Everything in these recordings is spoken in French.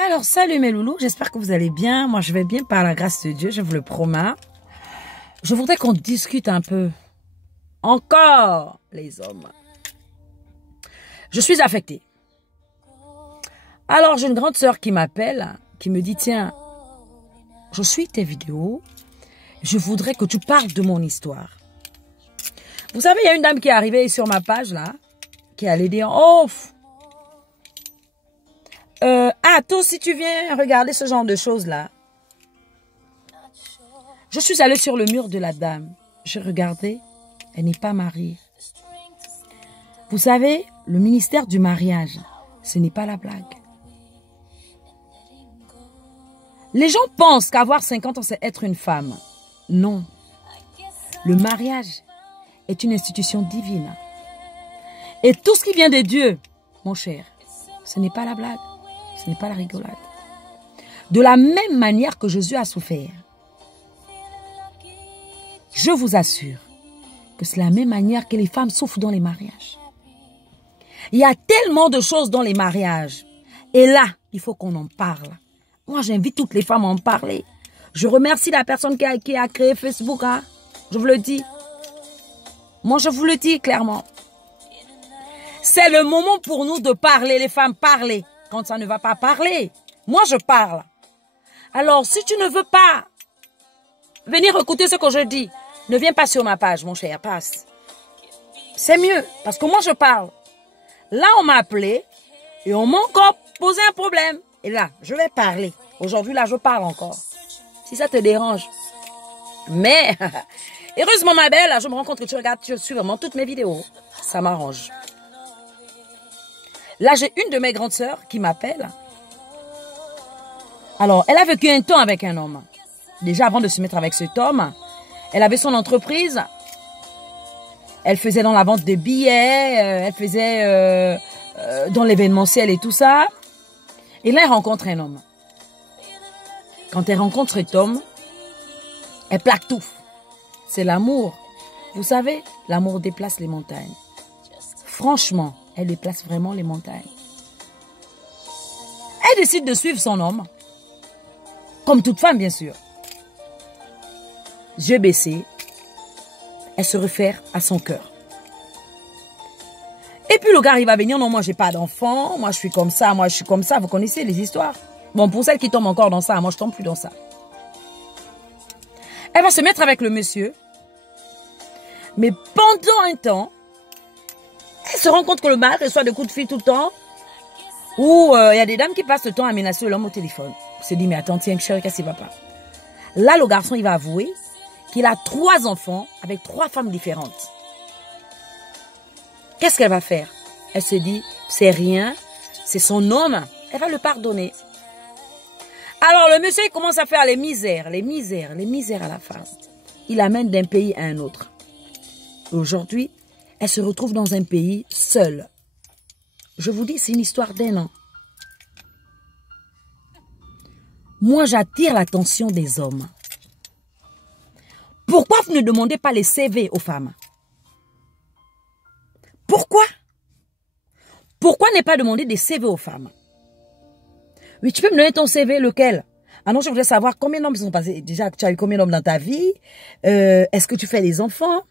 Alors, salut mes loulous, j'espère que vous allez bien. Moi, je vais bien par la grâce de Dieu, je vous le promets. Je voudrais qu'on discute un peu. Encore, les hommes. Je suis affectée. Alors, j'ai une grande sœur qui m'appelle, qui me dit, tiens, je suis tes vidéos, je voudrais que tu parles de mon histoire. Vous savez, il y a une dame qui est arrivée sur ma page, là, qui allait dire, oh, toi, si tu viens regarder ce genre de choses-là. Je suis allée sur le mur de la dame. J'ai regardé, elle n'est pas mariée. Vous savez, le ministère du mariage, ce n'est pas la blague. Les gens pensent qu'avoir 50 ans, c'est être une femme. Non. Le mariage est une institution divine. Et tout ce qui vient de Dieu, mon cher, ce n'est pas la blague. Ce n'est pas la rigolade. De la même manière que Jésus a souffert, je vous assure que c'est la même manière que les femmes souffrent dans les mariages. Il y a tellement de choses dans les mariages. Et là, il faut qu'on en parle. Moi, j'invite toutes les femmes à en parler. Je remercie la personne qui a créé Facebook. Hein. Je vous le dis. Moi, je vous le dis clairement. C'est le moment pour nous de parler, les femmes, parler. Quand ça ne va pas parler, moi je parle. Alors, si tu ne veux pas venir écouter ce que je dis, ne viens pas sur ma page, mon cher, passe. C'est mieux, parce que moi je parle. Là, on m'a appelé et on m'a encore posé un problème. Et là, je vais parler. Aujourd'hui, là, je parle encore. Si ça te dérange. Mais, heureusement, ma belle, là, je me rends compte que tu regardes, tu suis vraiment toutes mes vidéos. Ça m'arrange. Là, j'ai une de mes grandes sœurs qui m'appelle. Alors, elle a vécu un temps avec un homme. Déjà, avant de se mettre avec cet homme, elle avait son entreprise. Elle faisait dans la vente de billets, elle faisait dans l'événementiel et tout ça. Et là, elle rencontre un homme. Quand elle rencontre cet homme, elle plaque tout. C'est l'amour. Vous savez, l'amour déplace les montagnes. Franchement, elle déplace vraiment les montagnes. Elle décide de suivre son homme. Comme toute femme, bien sûr. Yeux baissés, elle se réfère à son cœur. Et puis le gars, il va venir, non, moi, j'ai pas d'enfant, moi, je suis comme ça, moi, je suis comme ça. Vous connaissez les histoires. Bon, pour celles qui tombent encore dans ça, moi, je tombe plus dans ça. Elle va se mettre avec le monsieur. Mais pendant un temps, elle se rend compte que le mari reçoit des coups de fil tout le temps. Ou il y a des dames qui passent le temps à menacer l'homme au téléphone. Elle se dit, mais attends, tiens, chérie, qu'est-ce qui va pas? Là, le garçon, il va avouer qu'il a 3 enfants avec 3 femmes différentes. Qu'est-ce qu'elle va faire? Elle se dit, c'est rien, c'est son homme. Elle va le pardonner. Alors, le monsieur, il commence à faire les misères à la femme. Il amène d'un pays à un autre. Aujourd'hui, elle se retrouve dans un pays seule. Je vous dis, c'est une histoire d'un an. Moi, j'attire l'attention des hommes. Pourquoi vous ne demandez pas les CV aux femmes? Pourquoi? Pourquoi ne pas demander des CV aux femmes? Oui, tu peux me donner ton CV, lequel? Ah non, je voudrais savoir combien d'hommes sont passés. Déjà, tu as eu combien d'hommes dans ta vie? Est-ce que tu fais des enfants?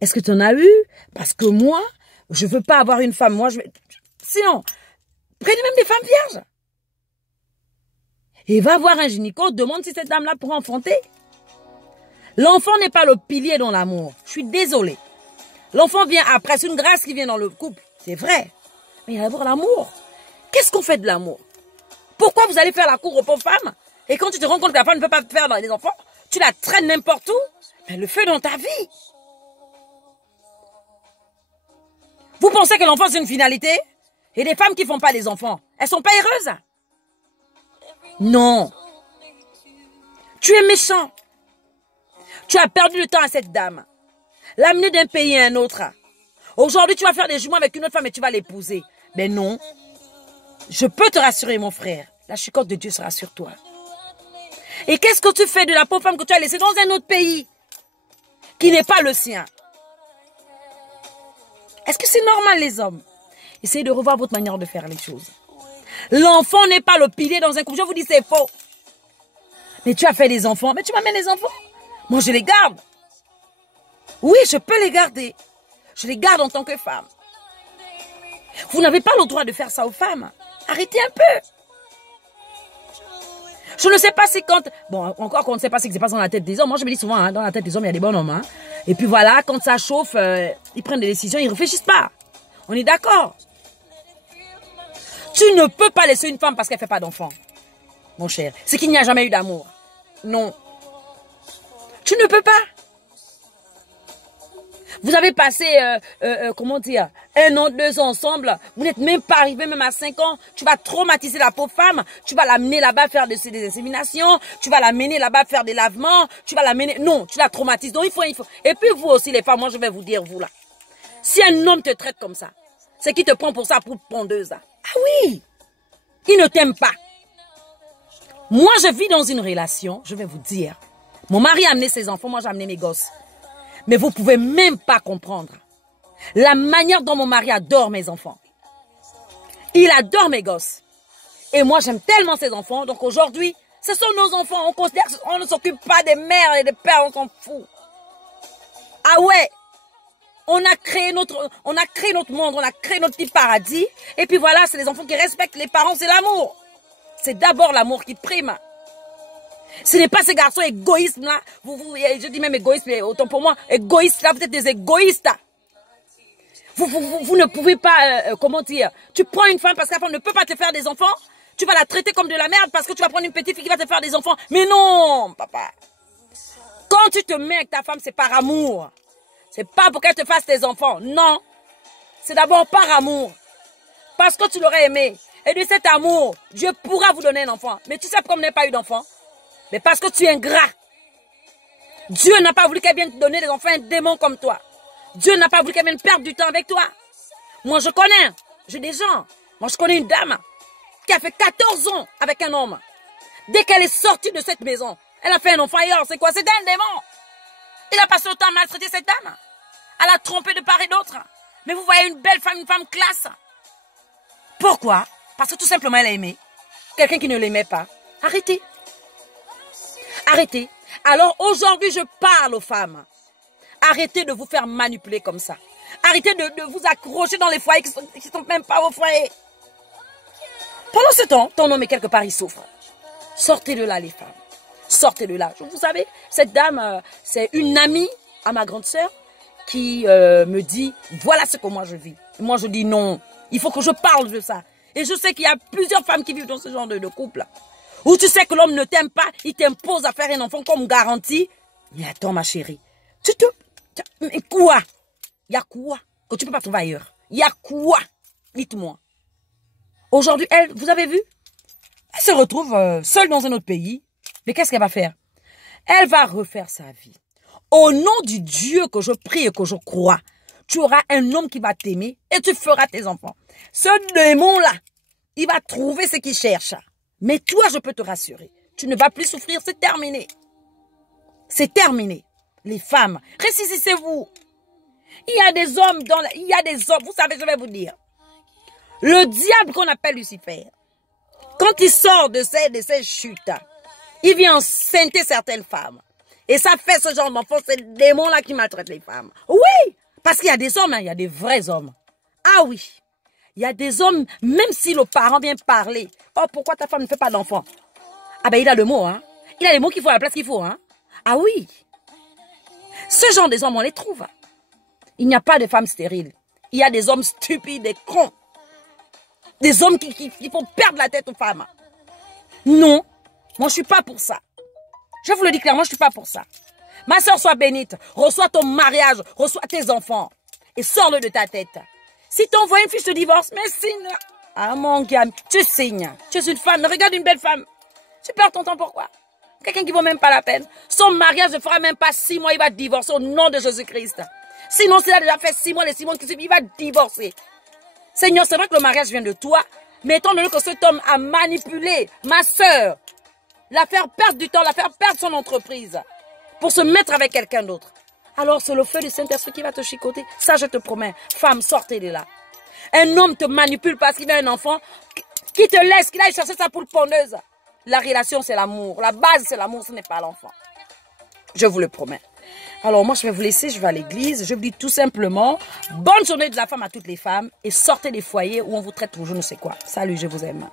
Est-ce que tu en as eu? Parce que moi, je veux pas avoir une femme. Moi, je vais... Sinon, prenez même des femmes vierges. Et va voir un gynéco, demande si cette dame-là pourra enfanter. L'enfant n'est pas le pilier dans l'amour. Je suis désolée. L'enfant vient après, c'est une grâce qui vient dans le couple. C'est vrai. Mais il y a d'abord l'amour. Qu'est-ce qu'on fait de l'amour? Pourquoi vous allez faire la cour aux pauvres femmes? Et quand tu te rends compte que la femme ne peut pas faire des enfants, tu la traînes n'importe où. Mais le feu dans ta vie. Vous pensez que l'enfant c'est une finalité? Et des femmes qui ne font pas des enfants, elles sont pas heureuses? Non. Tu es méchant. Tu as perdu le temps à cette dame. L'amener d'un pays à un autre. Aujourd'hui, tu vas faire des jumeaux avec une autre femme et tu vas l'épouser. Mais non. Je peux te rassurer, mon frère. La chicotte de Dieu sera sur toi. Et qu'est-ce que tu fais de la pauvre femme que tu as laissée dans un autre pays qui n'est pas le sien? Est-ce que c'est normal, les hommes? Essayez de revoir votre manière de faire les choses. L'enfant n'est pas le pilier dans un couple. Je vous dis, c'est faux. Mais tu as fait des enfants. Mais tu m'amènes les enfants. Moi, je les garde. Oui, je peux les garder. Je les garde en tant que femme. Vous n'avez pas le droit de faire ça aux femmes. Arrêtez un peu. Je ne sais pas si quand... Bon, encore qu'on ne sait pas ce qui se passe dans la tête des hommes. Moi, je me dis souvent, hein, dans la tête des hommes, il y a des bonhommes. Hein. Et puis voilà, quand ça chauffe, ils prennent des décisions, ils ne réfléchissent pas. On est d'accord. Tu ne peux pas laisser une femme parce qu'elle ne fait pas d'enfant, mon cher. C'est qu'il n'y a jamais eu d'amour. Non. Tu ne peux pas. Vous avez passé, comment dire, 1 an, 2 ans ensemble. Vous n'êtes même pas arrivé même à 5 ans. Tu vas traumatiser la pauvre femme. Tu vas l'amener là-bas faire des inséminations. Tu vas l'amener là-bas faire des lavements. Tu vas l'amener... Non, tu la traumatises. Donc il faut... Et puis vous aussi les femmes, moi je vais vous dire, vous là. Si un homme te traite comme ça, c'est qu'il te prend pour ça, pour pondeuse. Ah oui, il ne t'aime pas. Moi, je vis dans une relation, je vais vous dire. Mon mari a amené ses enfants, moi j'ai amené mes gosses. Mais vous ne pouvez même pas comprendre la manière dont mon mari adore mes enfants. Il adore mes gosses. Et moi, j'aime tellement ces enfants. Donc aujourd'hui, ce sont nos enfants. On ne s'occupe pas des mères et des pères, on s'en fout. Ah ouais. On a créé notre monde, on a créé notre petit paradis. Et puis voilà, c'est les enfants qui respectent les parents, c'est l'amour. C'est d'abord l'amour qui prime. Ce n'est pas ces garçons égoïstes là. Je dis même égoïstes, mais autant pour moi, égoïstes là, vous êtes des égoïstes. Vous ne pouvez pas, comment dire, tu prends une femme parce qu'elle ne peut pas te faire des enfants. Tu vas la traiter comme de la merde parce que tu vas prendre une petite fille qui va te faire des enfants. Mais non, papa. Quand tu te mets avec ta femme, c'est par amour. C'est pas pour qu'elle te fasse tes enfants. Non. C'est d'abord par amour. Parce que tu l'aurais aimé. Et de cet amour, Dieu pourra vous donner un enfant. Mais tu sais pourquoi vous n'avez pas eu d'enfant? Mais parce que tu es ingrat. Dieu n'a pas voulu qu'elle vienne te donner des enfants, un démon comme toi. Dieu n'a pas voulu qu'elle vienne perdre du temps avec toi. Moi, je connais. J'ai des gens. Moi, je connais une dame qui a fait 14 ans avec un homme. Dès qu'elle est sortie de cette maison, elle a fait un enfant ailleurs. C'est quoi? C'est un démon. Il a passé le temps à maltraiter cette dame. Elle a trompé de part et d'autre. Mais vous voyez une belle femme, une femme classe. Pourquoi? Parce que tout simplement elle a aimé. Quelqu'un qui ne l'aimait pas. Arrêtez. Arrêtez. Alors aujourd'hui je parle aux femmes. Arrêtez de vous faire manipuler comme ça. Arrêtez de vous accrocher dans les foyers qui sont même pas vos foyers. Pendant ce temps, ton homme est quelque part, il souffre. Sortez de là les femmes. Sortez de là. Vous savez, cette dame, c'est une amie à ma grande sœur qui me dit, voilà ce que moi je vis. Et moi je dis non, il faut que je parle de ça. Et je sais qu'il y a plusieurs femmes qui vivent dans ce genre de couple. Où tu sais que l'homme ne t'aime pas, il t'impose à faire un enfant comme garantie. Mais attends ma chérie, mais quoi? Il y a quoi que tu ne peux pas trouver ailleurs? Il y a quoi? Dites-moi. Aujourd'hui, elle, vous avez vu? Elle se retrouve seule dans un autre pays. Mais qu'est-ce qu'elle va faire? Elle va refaire sa vie. Au nom du Dieu que je prie et que je crois, tu auras un homme qui va t'aimer et tu feras tes enfants. Ce démon-là, il va trouver ce qu'il cherche. Mais toi, je peux te rassurer, tu ne vas plus souffrir, c'est terminé. C'est terminé. Les femmes, ressaisissez-vous. Il y a des hommes il y a des hommes, vous savez, je vais vous dire. Le diable qu'on appelle Lucifer, quand il sort de ces chutes, il vient enceinter certaines femmes. Et ça fait ce genre d'enfant, c'est le démon-là qui maltraite les femmes. Oui, parce qu'il y a des hommes, hein, il y a des vrais hommes. Ah oui, il y a des hommes, même si le parent vient parler. Oh, pourquoi ta femme ne fait pas d'enfant? Ah ben, il a le mot, hein. Il a les mots qu'il faut à la place qu'il faut, hein. Ah oui. Ce genre des hommes, on les trouve. Il n'y a pas de femmes stériles. Il y a des hommes stupides, des cons. Des hommes qui font perdre la tête aux femmes. Non, moi je ne suis pas pour ça. Je vous le dis clairement, je ne suis pas pour ça. Ma soeur, sois bénite. Reçois ton mariage, reçois tes enfants. Et sors-le de ta tête. Si tu envoies une fiche de divorce, mais signe. Ah mon gars, tu signes. Tu es une femme, regarde une belle femme. Tu perds ton temps pourquoi? Quelqu'un qui ne vaut même pas la peine. Son mariage ne fera même pas 6 mois, il va divorcer au nom de Jésus-Christ. Sinon, s'il a déjà fait 6 mois, les 6 mois qui suivent, il va divorcer. Seigneur, c'est vrai que le mariage vient de toi, mais étant donné que cet homme a manipulé ma soeur, la faire perdre du temps, la faire perdre son entreprise, pour se mettre avec quelqu'un d'autre. Alors c'est le feu du Saint-Esprit qui va te chicoter. Ça, je te promets. Femme, sortez de là. Un homme te manipule parce qu'il a un enfant. Qui te laisse, qu'il aille chercher sa poule pondeuse. La relation, c'est l'amour. La base, c'est l'amour, ce n'est pas l'enfant. Je vous le promets. Alors moi, je vais vous laisser, je vais à l'église. Je vous dis tout simplement, bonne journée de la femme à toutes les femmes et sortez des foyers où on vous traite pour je ne sais quoi. Salut, je vous aime.